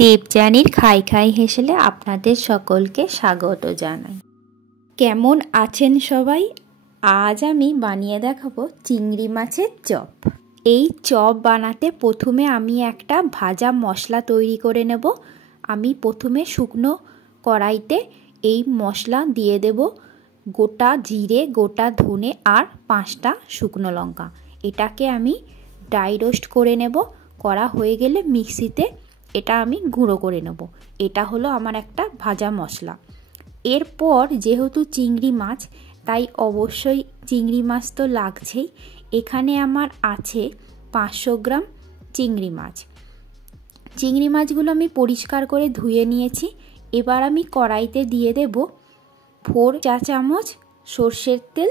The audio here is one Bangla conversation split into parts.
দেবযানীর খাই খাই হেসেলে আপনাদের সকলকে স্বাগত জানাই। কেমন আছেন সবাই? আজ আমি বানিয়ে দেখাবো চিংড়ি মাছের চপ। এই চপ বানাতে প্রথমে আমি একটা ভাজা মশলা তৈরি করে নেব। আমি প্রথমে শুকনো কড়াইতে এই মশলা দিয়ে দেব, গোটা জিরে, গোটা ধনে আর 5টা শুকনো লঙ্কা। এটাকে আমি ড্রাই রোস্ট করে নেব। করা হয়ে গেলে মিক্সিতে এটা আমি গুঁড়ো করে নেব। এটা হলো আমার একটা ভাজা মশলা। এরপর যেহেতু চিংড়ি মাছ, তাই অবশ্যই চিংড়ি মাছ তো লাগছেই। এখানে আমার আছে 500 গ্রাম চিংড়ি মাছ। চিংড়ি মাছগুলো আমি পরিষ্কার করে ধুয়ে নিয়েছি। এবার আমি কড়াইতে দিয়ে দেব 4 চা চামচ সর্ষের তেল।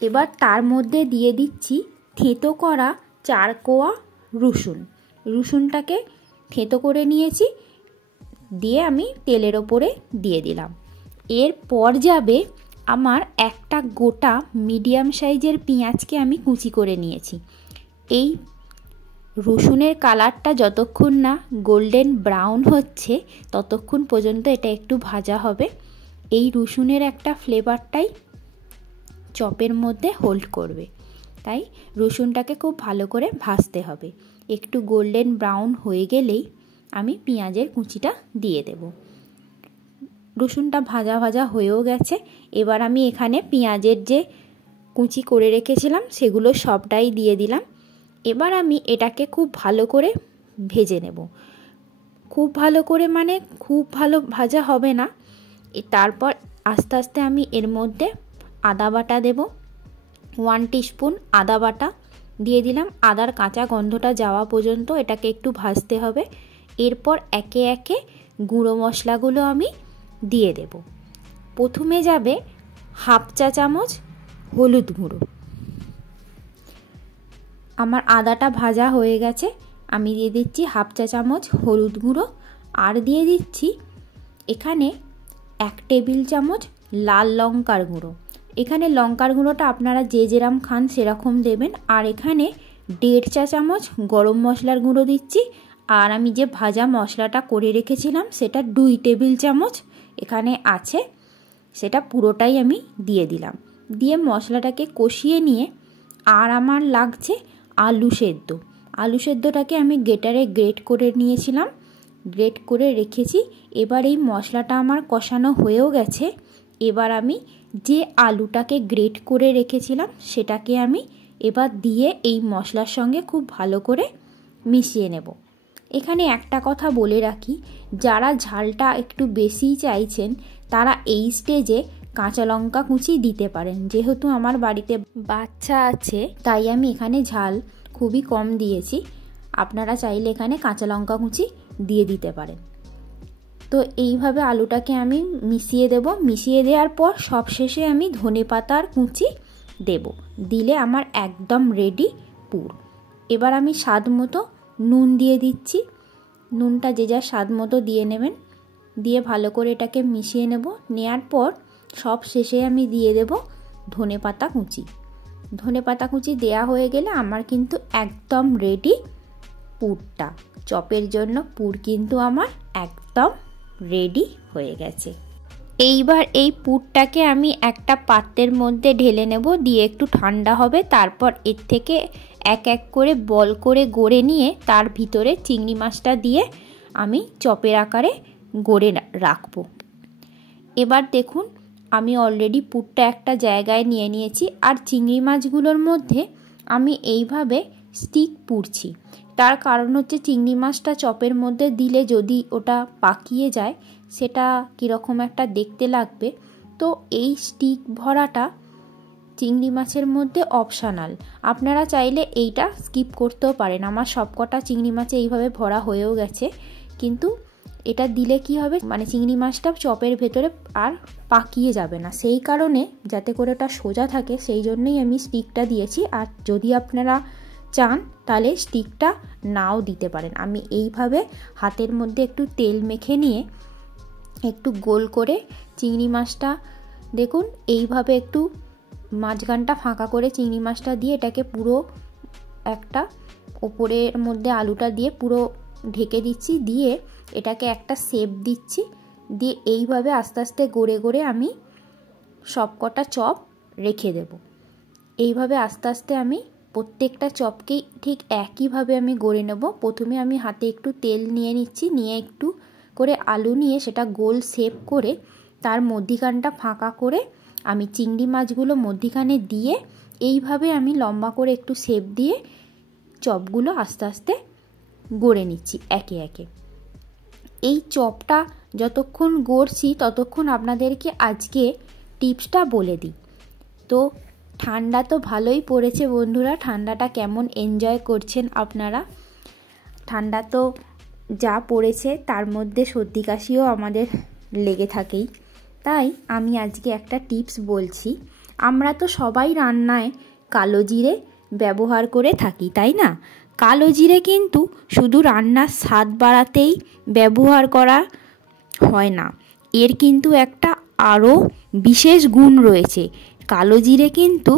এবার তার মধ্যে দিয়ে দিচ্ছি থেঁতো করা 4 কোয়া রসুন। রসুনটাকে থেঁতো করে নিয়েছি, দিয়ে আমি তেলের ওপরে দিয়ে দিলাম। এরপর যাবে আমার একটা গোটা মিডিয়াম সাইজের পেঁয়াজকে আমি কুচি করে নিয়েছি। এই রসুনের কালারটা যতক্ষণ না গোল্ডেন ব্রাউন হচ্ছে ততক্ষণ পর্যন্ত এটা একটু ভাজা হবে। এই রসুনের একটা ফ্লেভারটাই চপের মধ্যে হোল্ড করবে, তাই রসুনটাকে খুব ভালো করে ভাজতে হবে। একটু গোল্ডেন ব্রাউন হয়ে গেলেই আমি পেঁয়াজের কুচিটা দিয়ে দেব। রসুনটা ভাজা ভাজা হয়েও গেছে। এবার আমি এখানে পেঁয়াজের যে কুচি করে রেখেছিলাম সেগুলো সবটাই দিয়ে দিলাম। এবার আমি এটাকে খুব ভালো করে ভেজে নেব। খুব ভালো করে মানে খুব ভালো ভাজা হবে না। তারপর আস্তে আস্তে আমি এর মধ্যে আদা বাটা দেব। 1 টিস্পুন আদা বাটা দিয়ে দিলাম। আদার কাঁচা গন্ধটা যাওয়া পর্যন্ত এটাকে একটু ভাজতে হবে। এরপর একে একে গুঁড়ো মশলাগুলো আমি দিয়ে দেব। প্রথমে যাবে 1/2 চা চামচ হলুদ গুঁড়ো। আমার আদাটা ভাজা হয়ে গেছে, আমি দিয়ে দিচ্ছি 1/2 চা চামচ হলুদ গুঁড়ো। আর দিয়ে দিচ্ছি এখানে 1 টেবিল চামচ লাল লঙ্কার গুঁড়ো। এখানে লঙ্কার গুঁড়োটা আপনারা যে যেরকম খান সেরকম দেবেন। আর এখানে 1.5 চা চামচ গরম মশলার গুঁড়ো দিচ্ছি। আর আমি যে ভাজা মশলাটা করে রেখেছিলাম সেটা 2 টেবিল চামচ এখানে আছে, সেটা পুরোটাই আমি দিয়ে দিলাম। দিয়ে মশলাটাকে কষিয়ে নিয়ে আর আমার লাগছে আলু সেদ্ধ। আলু সেদ্ধটাকে আমি গ্রেটারে গ্রেট করে নিয়েছিলাম, গ্রেট করে রেখেছি। এবার এই মশলাটা আমার কষানো হয়েও গেছে। এবার আমি যে আলুটাকে গ্রেট করে রেখেছিলাম সেটাকে আমি এবার দিয়ে এই মশলার সঙ্গে খুব ভালো করে মিশিয়ে নেব। এখানে একটা কথা বলে রাখি, যারা ঝালটা একটু বেশি চাইছেন তারা এই স্টেজে কাঁচা লঙ্কা কুচি দিতে পারেন। যেহেতু আমার বাড়িতে বাচ্চা আছে তাই আমি এখানে ঝাল খুবই কম দিয়েছি। আপনারা চাইলে এখানে কাঁচা লঙ্কা কুচি দিয়ে দিতে পারেন। তো এইভাবে আলুটাকে আমি মিশিয়ে দেব। মিশিয়ে দেওয়ার পর সবশেষে আমি ধনেপাতার কুচি দেব। দিলে আমার একদম রেডি পুর। এবার আমি স্বাদ মতো নুন দিয়ে দিচ্ছি। নুনটা যে যার স্বাদ মতো দিয়ে নেবেন। দিয়ে ভালো করে এটাকে মিশিয়ে নেব। নেওয়ার পর সব শেষে আমি দিয়ে দেব ধনেপাতা কুচি। ধনেপাতা কুচি দেয়া হয়ে গেলে আমার কিন্তু একদম রেডি পুরটা। চপের জন্য পুর কিন্তু আমার একদম রেডি হয়ে গেছে। এইবার এই পুরটাকে আমি একটা পাত্রের মধ্যে ঢেলে নেব। দিয়ে একটু ঠান্ডা হবে। তারপর এর থেকে এক এক করে বল করে গড়ে নিয়ে তার ভিতরে চিংড়ি মাছটা দিয়ে আমি চপের আকারে গড়ে রাখবো। এবার দেখুন আমি অলরেডি পুরটা একটা জায়গায় নিয়ে নিয়েছি। আর চিংড়ি মাছগুলোর মধ্যে আমি এইভাবে স্টিক পুরছি। তার কারণ হচ্ছে চিংড়ি মাছটা চপের মধ্যে দিলে যদি ওটা পাকিয়ে যায় সেটা কীরকম একটা দেখতে লাগবে। তো এই স্টিক ভরাটা চিংড়ি মাছের মধ্যে অপশনাল। আপনারা চাইলে এইটা স্কিপ করতেও পারেন। আমার সবকটা চিংড়ি মাছে এইভাবে ভরা হয়েও গেছে, কিন্তু এটা দিলে কি হবে মানে চিংড়ি মাছটা চপের ভেতরে আর পাকিয়ে যাবে না। সেই কারণে যাতে করে ওটা সোজা থাকে সেই জন্যই আমি স্টিকটা দিয়েছি। আর যদি আপনারা চান তাহলে স্টিকটা নাও দিতে পারেন। আমি এইভাবে হাতের মধ্যে একটু তেল মেখে নিয়ে একটু গোল করে চিংড়ি মাছটা দেখুন এইভাবে একটু মাঝখানটা ফাঁকা করে চিংড়ি মাছটা দিয়ে এটাকে পুরো একটা ওপরের মধ্যে আলুটা দিয়ে পুরো ঢেকে দিচ্ছি। দিয়ে এটাকে একটা শেপ দিচ্ছি, দিয়ে এইভাবে আস্তে আস্তে গড়ে গড়ে আমি সবকটা চপ রেখে দেব। এইভাবে আস্তে আস্তে আমি প্রত্যেকটা চপকেই ঠিক একইভাবে আমি গড়ে নেব। প্রথমে আমি হাতে একটু তেল নিয়ে নিচ্ছি, নিয়ে একটু করে আলু নিয়ে সেটা গোল শেপ করে তার মধ্যিখানটা ফাঁকা করে আমি চিংড়ি মাছগুলো মধ্যিখানে দিয়ে এইভাবে আমি লম্বা করে একটু শেপ দিয়ে চপগুলো আস্তে আস্তে গড়ে নিচ্ছি একে একে। এই চপটা যতক্ষণ গড়ছি ততক্ষণ আপনাদেরকে আজকে টিপসটা বলে দিই। তো ঠান্ডা তো ভালোই পড়েছে বন্ধুরা, ঠান্ডাটা কেমন এনজয় করছেন আপনারা? ঠান্ডা তো যা পড়েছে তার মধ্যে সর্দি কাশিও আমাদের লেগে থাকেই, তাই আমি আজকে একটা টিপস বলছি। আমরা তো সবাই রান্নায় কালো জিরে ব্যবহার করে থাকি, তাই না? কালো জিরে কিন্তু শুধু রান্নার স্বাদ বাড়াতেই ব্যবহার করা হয় না, এর কিন্তু একটা আরও বিশেষ গুণ রয়েছে। কালো জিরে কিন্তু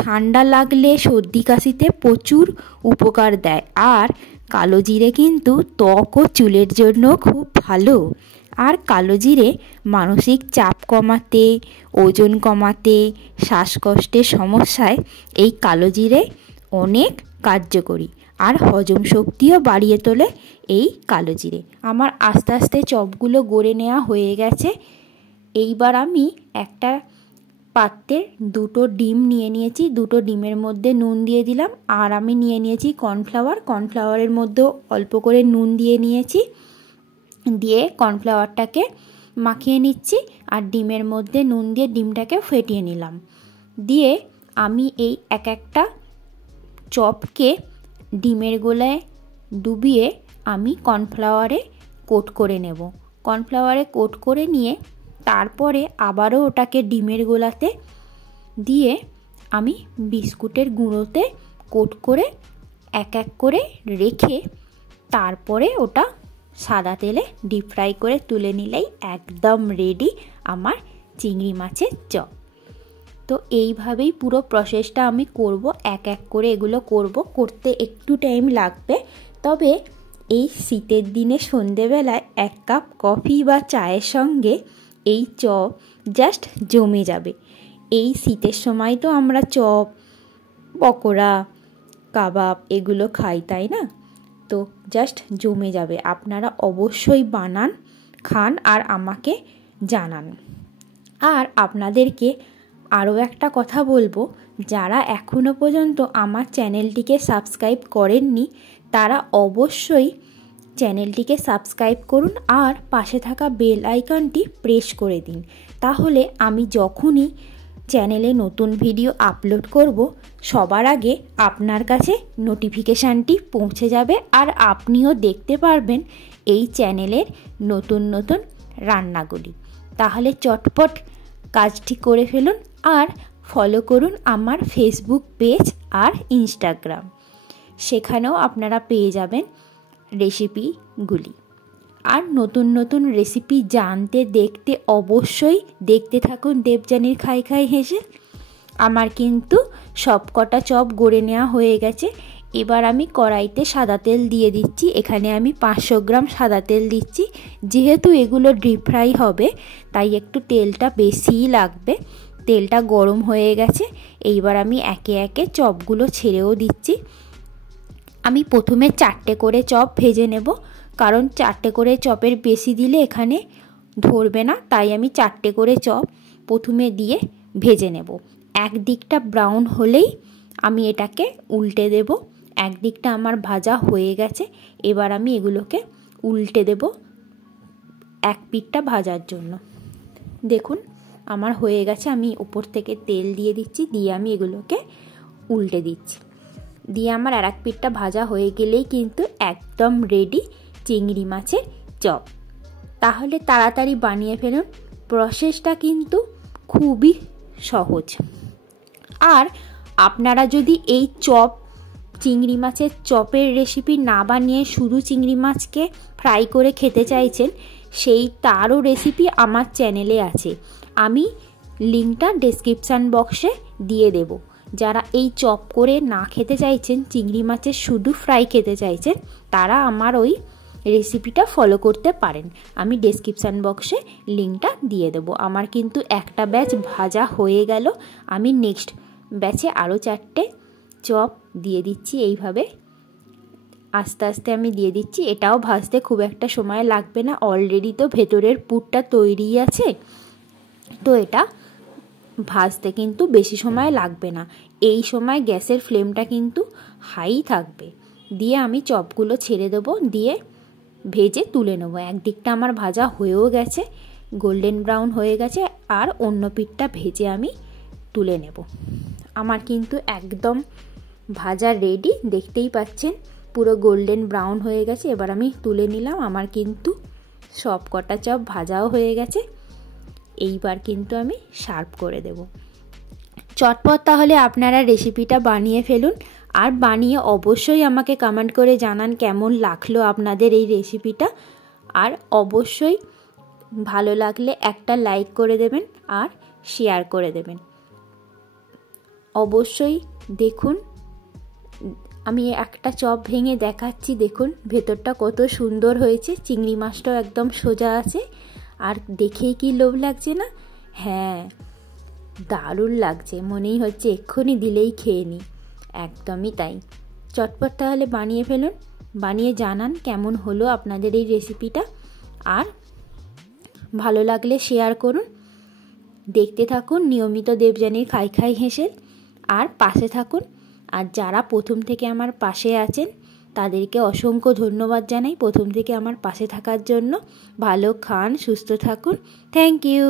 ঠান্ডা লাগলে সর্দি কাশিতে প্রচুর উপকার দেয়, আর কালো জিরে কিন্তু ত্বক ও চুলের জন্য খুব ভালো। আর কালো জিরে মানসিক চাপ কমাতে, ওজন কমাতে, শ্বাসকষ্টের সমস্যায় এই কালো জিরে অনেক কার্যকরী, আর হজম শক্তিও বাড়িয়ে তোলে এই কালো জিরে। আমার আস্তে আস্তে চপগুলো গড়ে নেওয়া হয়ে গেছে। এইবার আমি একটা পাত্রে দুটো ডিম নিয়ে নিয়েছি, দুটো ডিমের মধ্যে নুন দিয়ে দিলাম, আর আমি নিয়ে নিয়েছি কর্নফ্লাওয়ার, কর্নফ্লাওয়ারের মধ্যেও অল্প করে নুন দিয়ে নিয়েছি, দিয়ে কর্নফ্লাওয়ারটাকে মাখিয়ে নিচ্ছি, আর ডিমের মধ্যে নুন দিয়ে ডিমটাকে ফেটিয়ে নিলাম। দিয়ে আমি এই এক একটা চপকে ডিমের গোলায় ডুবিয়ে আমি কর্নফ্লাওয়ারে কোট করে নেব। কর্নফ্লাওয়ারে কোট করে নিয়ে তারপরে আবারও ওটাকে ডিমের গোলাতে দিয়ে আমি বিস্কুটের গুঁড়োতে কোট করে এক এক করে রেখে তারপরে ওটা সাদা তেলে ডিপ ফ্রাই করে তুলে নিলেই একদম রেডি আমার চিংড়ি মাছের চপ। তো এইভাবেই পুরো প্রসেসটা আমি করব, এক এক করে এগুলো করতে একটু টাইম লাগবে। তবে এই শীতের দিনে সন্ধেবেলায় এক কাপ কফি বা চায়ের সঙ্গে এই চপ জাস্ট জমে যাবে। এই শীতের সময় তো আমরা চপ, পকোড়া, কাবাব এগুলো খাই, তাই না? তো জাস্ট জমে যাবে। আপনারা অবশ্যই বানান, খান আর আমাকে জানান। আর আপনাদেরকে আরও একটা কথা বলবো, যারা এখনও পর্যন্ত আমার চ্যানেলটিকে সাবস্ক্রাইব করেননি তারা অবশ্যই চ্যানেলটিকে সাবস্ক্রাইব করুন আর পাশে থাকা বেল আইকনটি প্রেস করে দিন। তাহলে আমি যখনই চ্যানেলে নতুন ভিডিও আপলোড করব সবার আগে আপনার কাছে নোটিফিকেশানটি পৌঁছে যাবে, আর আপনিও দেখতে পারবেন এই চ্যানেলের নতুন নতুন রান্নাগুলি। তাহলে চটপট কাজটি করে ফেলুন আর ফলো করুন আমার ফেসবুক পেজ আর ইনস্টাগ্রাম, সেখানেও আপনারা পেয়ে যাবেন রেসিপিগুলি। আর নতুন নতুন রেসিপি জানতে দেখতে অবশ্যই দেখতে থাকুন দেবযানীর খাই খাই হেসেল। আমার কিন্তু সবকটা চপ গড়ে নেওয়া হয়ে গেছে। এবার আমি কড়াইতে সাদা তেল দিয়ে দিচ্ছি। এখানে আমি 500 গ্রাম সাদা তেল দিচ্ছি। যেহেতু এগুলো ডিপ ফ্রাই হবে তাই একটু তেলটা বেশিই লাগবে। তেলটা গরম হয়ে গেছে, এইবার আমি একে একে চপগুলো ছেড়েও দিচ্ছি। আমি প্রথমে 4টে করে চপ ভেজে নেব, কারণ 4টে করে চপের বেশি দিলে এখানে ধরবে না, তাই আমি 4টে করে চপ প্রথমে দিয়ে ভেজে নেব। একদিকটা ব্রাউন হলেই আমি এটাকে উল্টে দেব। একদিকটা আমার ভাজা হয়ে গেছে, এবার আমি এগুলোকে উল্টে দেব এক পিঠটা ভাজার জন্য। দেখুন আমার হয়ে গেছে, আমি উপর থেকে তেল দিয়ে দিচ্ছি, দিয়ে আমি এগুলোকে উল্টে দিচ্ছি। দিয়ে আমার আর এক পিঠটা ভাজা হয়ে গেলেই কিন্তু একদম রেডি চিংড়ি মাছের চপ। তাহলে তাড়াতাড়ি বানিয়ে ফেলুন, প্রসেসটা কিন্তু খুবই সহজ। আর আপনারা যদি এই চপ চিংড়ি মাছের চপের রেসিপি না বানিয়ে শুধু চিংড়ি মাছকে ফ্রাই করে খেতে চাইছেন, তারও রেসিপি আমার চ্যানেলে আছে, আমি লিঙ্কটা ডেসক্রিপশান বক্সে দিয়ে দেব। যারা এই চপ করে না খেতে চাইছেন, চিংড়ি মাছের শুধু ফ্রাই খেতে চাইছেন, তারা আমার ওই রেসিপিটা ফলো করতে পারেন। আমি ডেসক্রিপশান বক্সে লিঙ্কটা দিয়ে দেবো। আমার কিন্তু একটা ব্যাচ ভাজা হয়ে গেল। আমি নেক্সট ব্যাচে আরও 4টে চপ দিয়ে দিচ্ছি। এইভাবে আস্তে আস্তে আমি দিয়ে দিচ্ছি। এটাও ভাজতে খুব একটা সময় লাগবে না, অলরেডি তো ভেতরের পুরটা তৈরি আছে, তো এটা ভাজতে কিন্তু বেশি সময় লাগবে না। এই সময় গ্যাসের ফ্লেমটা কিন্তু হাই থাকবে। দিয়ে আমি চপগুলো ছেড়ে দেবো, দিয়ে ভেজে তুলে নেবো। একদিকটা আমার ভাজা হয়েও গেছে, গোল্ডেন ব্রাউন হয়ে গেছে, আর অন্য পিঠটা ভেজে আমি তুলে নেব। আমার কিন্তু একদম ভাজা রেডি, দেখতেই পাচ্ছেন পুরো গোল্ডেন ব্রাউন হয়ে গেছে। এবার আমি তুলে নিলাম। আমার কিন্তু সব কটা চপ ভাজাও হয়ে গেছে। এইবার কিন্তু আমি সার্ভ করে দেব। চটপট তাহলে আপনারা রেসিপিটা বানিয়ে ফেলুন, আর বানিয়ে অবশ্যই আমাকে কমেন্ট করে জানান কেমন লাগলো আপনাদের এই রেসিপিটা। আর অবশ্যই ভালো লাগলে একটা লাইক করে দেবেন আর শেয়ার করে দেবেন। অবশ্যই দেখুন, আমি একটা চপ ভেঙে দেখাচ্ছি, দেখুন ভেতরটা কত সুন্দর হয়েছে। চিংড়ি মাছটাও একদম সোজা আছে, আর দেখেই কি লোভ লাগছে না? হ্যাঁ, দারুণ লাগছে, মনেই হচ্ছে এক্ষুনি দিলেই খেয়ে নিই। একদমই তাই। চটপট তাহলে বানিয়ে ফেলুন, বানিয়ে জানান কেমন হলো আপনাদের এই রেসিপিটা। আর ভালো লাগলে শেয়ার করুন। দেখতে থাকুন নিয়মিত দেবযানীর খাই খাই হেসেল, আর পাশে থাকুন। আর যারা প্রথম থেকে আমার পাশে আছেন তাদেরকে অসংখ্য ধন্যবাদ জানাই প্রথম থেকে আমার পাশে থাকার জন্য। ভালো খান, সুস্থ থাকুন। Thank you.